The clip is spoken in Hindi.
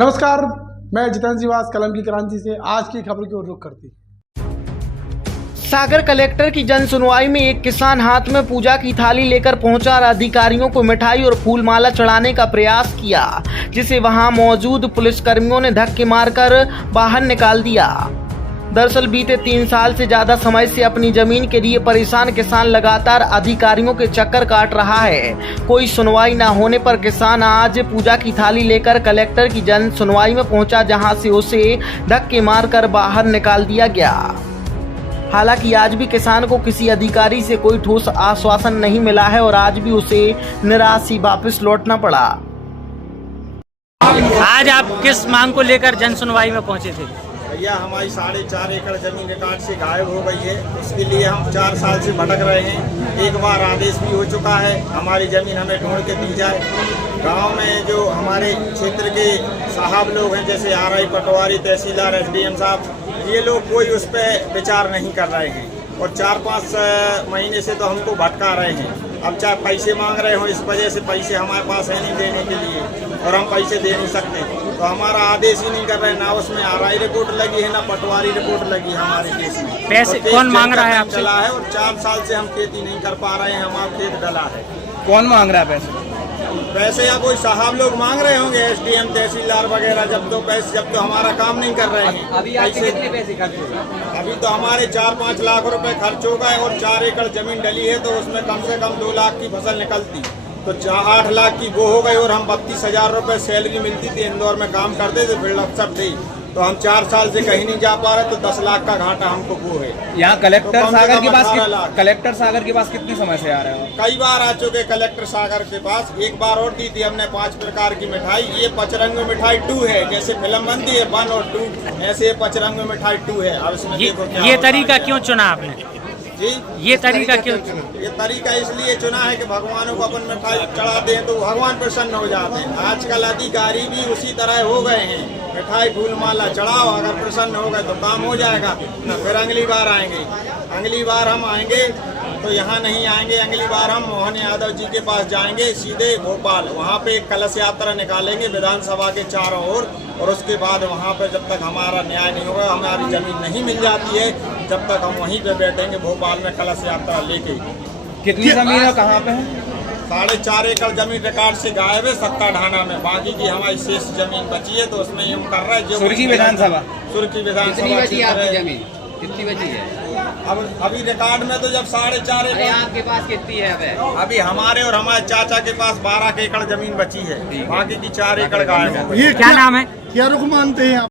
नमस्कार, मैं जितेंद्र जीवास कलम की क्रांति से आज की खबर की ओर रुख करती। सागर कलेक्टर की जन सुनवाई में एक किसान हाथ में पूजा की थाली लेकर पहुंचा और अधिकारियों को मिठाई और फूलमाला चढ़ाने का प्रयास किया, जिसे वहां मौजूद पुलिसकर्मियों ने धक्के मारकर बाहर निकाल दिया। दरअसल बीते 3 साल से ज्यादा समय से अपनी जमीन के लिए परेशान किसान लगातार अधिकारियों के चक्कर काट रहा है। कोई सुनवाई न होने पर किसान आज पूजा की थाली लेकर कलेक्टर की जन सुनवाई में पहुंचा, जहां से उसे धक्के मारकर बाहर निकाल दिया गया। हालांकि आज भी किसान को किसी अधिकारी से कोई ठोस आश्वासन नहीं मिला है और आज भी उसे निराश ही वापस लौटना पड़ा। आज आप किस मांग को लेकर जन सुनवाई में पहुंचे थे? भैया, हमारी 4.5 एकड़ जमीन रिकॉर्ड से गायब हो गई है। उसके लिए हम 4 साल से भटक रहे हैं। एक बार आदेश भी हो चुका है, हमारी जमीन हमें ढूंढ के दी जाए। गांव में जो हमारे क्षेत्र के साहब लोग हैं, जैसे आरआई, पटवारी, तहसीलदार, एसडीएम साहब, ये लोग कोई उस पर विचार नहीं कर रहे हैं और 4-5 महीने से तो हमको भटका रहे हैं। अब चाहे पैसे मांग रहे हो, इस वजह से पैसे हमारे पास है नहीं देने के लिए और हम पैसे दे नहीं सकते, तो हमारा आदेश ही नहीं कर रहे। ना उसमें आरआई रिपोर्ट लगी है, ना पटवारी रिपोर्ट लगी है हमारे केस में। पैसे कौन मांग रहा है आपसे? चला है और 4 साल से हम खेती नहीं कर पा रहे हैं। हमारा खेत डला है। कौन मांग रहा है पैसे? पैसे या कोई साहब लोग मांग रहे होंगे, एसडीएम, तहसीलदार वगैरह। जब तो हमारा काम नहीं कर रहे हैं। अभी आपके कितने पैसे खर्च हो गए? अभी तो हमारे 4-5 लाख रुपए खर्च हो गए और 4 एकड़ जमीन डली है, तो उसमें कम से कम 2 लाख की फसल निकलती, तो 8 लाख की वो हो गई और हम 32,000 रुपए सैलरी मिलती थी। इंदौर में काम करते थे, फिर सब थी, तो हम 4 साल से कहीं नहीं जा पा रहे, तो 10 लाख का घाटा हमको वो है। यहाँ कलेक्टर तो सागर कम सागर के पास कितने समय से आ रहे हो? कई बार आ चुके कलेक्टर सागर के पास। एक बार और दी थी हमने 5 प्रकार की मिठाई। ये पचरंग मिठाई 2 है, जैसे फिल्म बनती है 1 और 2, ऐसे ये पचरंग मिठाई 2 है। अब इसमें देखो क्या ये तरीका क्यों चुना आपने? जी, ये तरीका क्यों? ये तरीका इसलिए चुना है कि भगवानों को अपन मिठाई चढ़ाते हैं तो भगवान प्रसन्न हो जाते हैं। आजकल अधिकारी भी उसी तरह हो गए हैं, मिठाई फूलमाला चढ़ाओ, अगर प्रसन्न हो गए तो काम हो जाएगा, ना फिर अगली बार आएंगे। अगली बार हम आएंगे तो यहाँ नहीं आएंगे, अगली बार हम मोहन यादव जी के पास जाएंगे सीधे भोपाल। वहाँ पे एक कलश यात्रा निकालेंगे विधानसभा के चारों ओर, और उसके बाद वहाँ पे जब तक हमारा न्याय नहीं होगा, हमारी जमीन नहीं मिल जाती है, जब तक हम वहीं पे बैठेंगे भोपाल में कलश यात्रा लेके। कितनी जमीन है, कहाँ पे है? 4.5 एकड़ जमीन रिकॉर्ड से गायब है सत्ता ढाना में। बाकी की हमारी शेष जमीन बची है, तो उसमें हम कर रहे हैं। सुर्खी विधानसभा जमीन कितनी बची है? अब अभी रिकॉर्ड में तो जब 4.5 एकड़ आपके पास कितनी है? अभी हमारे और हमारे चाचा के पास 12 एकड़ जमीन बची है, बाकी की 4 एकड़ गायब है। क्या नाम है? क्या रुख मानते हैं आप?